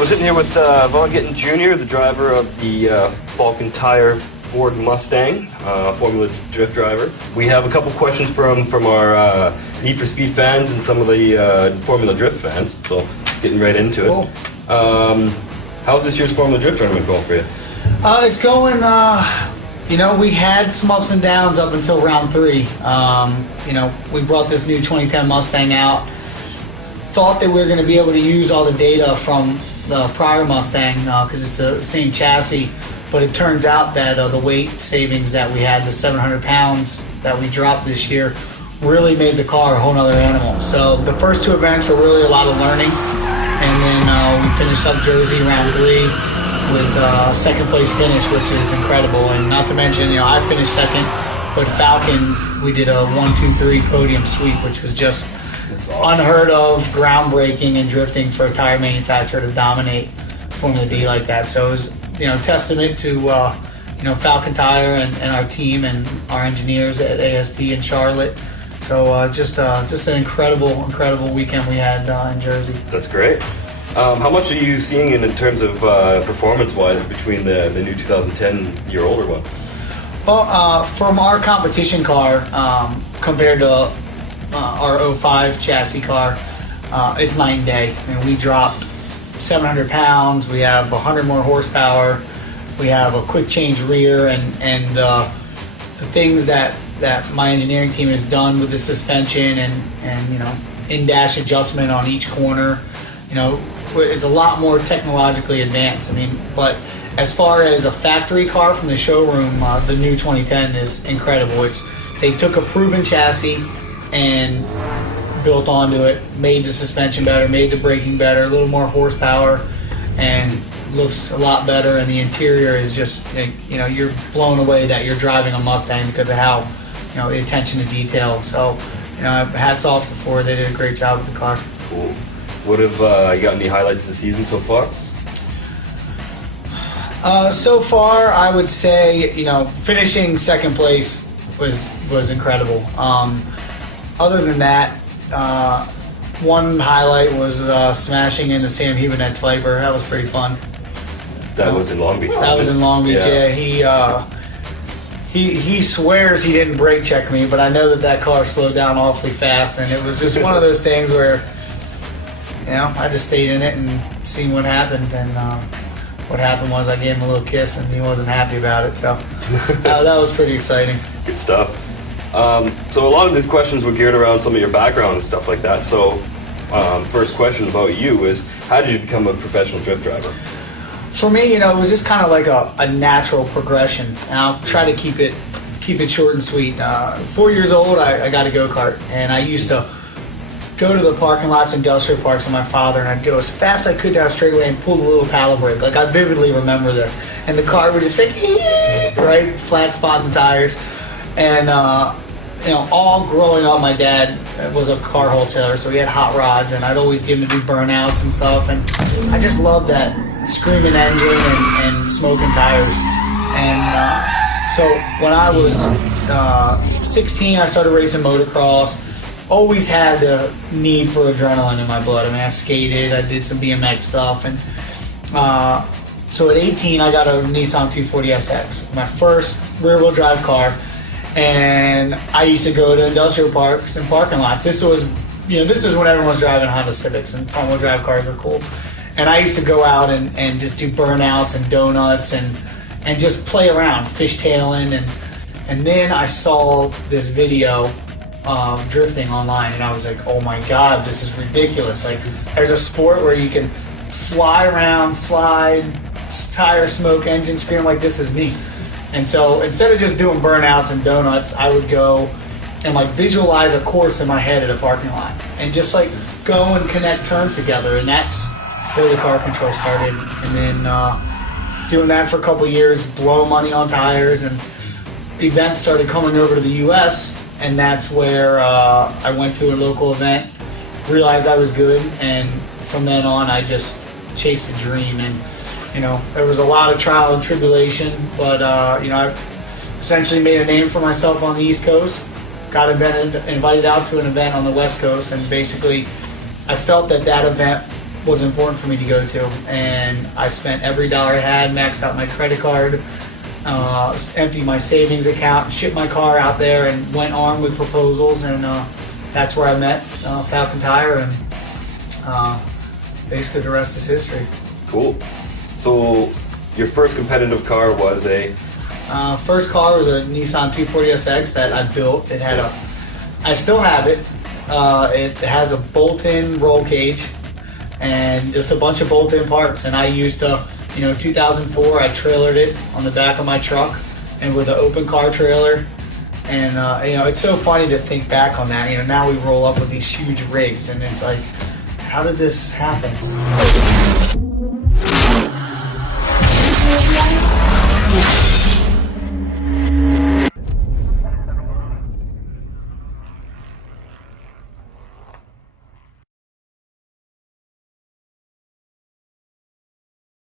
So we're sitting here with Vaughn Gittin Jr., the driver of the Falcon Tire Ford Mustang, Formula Drift driver. We have a couple questions from our Need for Speed fans and some of the Formula Drift fans, so getting right into it. Cool. How's this year's Formula Drift tournament going for you? It's going, we had some ups and downs up until round 3. We brought this new 2010 Mustang out. Thought that we were going to be able to use all the data from the prior Mustang because it's the same chassis, but it turns out that the weight savings that we had, the 700 pounds that we dropped this year, really made the car a whole other animal. So the first 2 events were really a lot of learning, and then we finished up Jersey round 3 with second place finish, which is incredible. And not to mention, I finished second, but Falcon, we did a 1-2-3 podium sweep, which was just awesome. Unheard of, groundbreaking in drifting for a tire manufacturer to dominate Formula D like that. So it was, testament to Falcon Tire and our team and our engineers at ASD in Charlotte. So just an incredible weekend we had in Jersey. That's great. How much are you seeing in terms of performance-wise between the new 2010 year older one? Well, from our competition car compared to our 05 chassis car, it's night and day. We dropped 700 pounds. We have 100 more horsepower. We have a quick change rear, and the things that my engineering team has done with the suspension and in-dash adjustment on each corner. It's a lot more technologically advanced. But as far as a factory car from the showroom, the new 2010 is incredible. They took a proven chassis and built onto it, made the suspension better, made the braking better, a little more horsepower, and looks a lot better. And the interior is just, you're blown away that you're driving a Mustang because of how, the attention to detail. So, hats off to Ford. They did a great job with the car. Cool. What have you got any highlights of the season so far? So far, I would say, finishing second place was incredible. Other than that, one highlight was smashing into Sam Hubenet's Viper. That was pretty fun. That was in Long Beach. That was in Long Beach. Yeah. He swears he didn't brake check me, but I know that car slowed down awfully fast, and it was just one of those things where, I just stayed in it and seen what happened. And what happened was I gave him a little kiss, and he wasn't happy about it. So that was pretty exciting. Good stuff. So a lot of these questions were geared around some of your background and stuff like that. So first question about you is, how did you become a professional drift driver? For me, it was just kind of like a natural progression. And I'll try to keep it short and sweet. 4 years old, I got a go-kart, and I used to go to the parking lots, industrial parks with my father, and I'd go as fast as I could down a straightaway and pull the little paddle brake. Like, I vividly remember this. And the car would just be, right, flat spot the tires. And, all growing up, my dad was a car wholesaler, so he had hot rods, and I'd always give him to do burnouts and stuff. And I just loved that screaming engine and smoking tires. And so when I was 16, I started racing motocross. Always had the need for adrenaline in my blood. I skated, I did some BMX stuff. And so at 18, I got a Nissan 240SX, my first rear-wheel drive car. And I used to go to industrial parks and parking lots. This was, this is when everyone was driving Honda Civics and front-wheel drive cars were cool. And I used to go out and just do burnouts and donuts and just play around, fishtailing. And then I saw this video of drifting online, and I was like, oh my God, this is ridiculous. Like, there's a sport where you can fly around, slide, tire smoke, engine scream, like, this is me. And so instead of just doing burnouts and donuts, I would go and visualize a course in my head at a parking lot and just go and connect turns together. And that's where the car control started. And then doing that for a couple years, blow money on tires, and events started coming over to the U.S. And that's where I went to a local event, realized I was good, and from then on I just chased a dream. And there was a lot of trial and tribulation, but I essentially made a name for myself on the East Coast, got invited out to an event on the West Coast, and basically I felt that event was important for me to go to, and I spent every dollar I had, maxed out my credit card, emptied my savings account, and shipped my car out there, and went armed with proposals, and that's where I met Falcon Tire, and basically the rest is history. Cool. So your first competitive car was a... First car was a Nissan 240SX that I built. It had I still have it. It has a bolt-in roll cage and just a bunch of bolt-in parts. And I used 2004, I trailered it on the back of my truck and with an open car trailer. And it's so funny to think back on that. Now we roll up with these huge rigs, and it's like, how did this happen?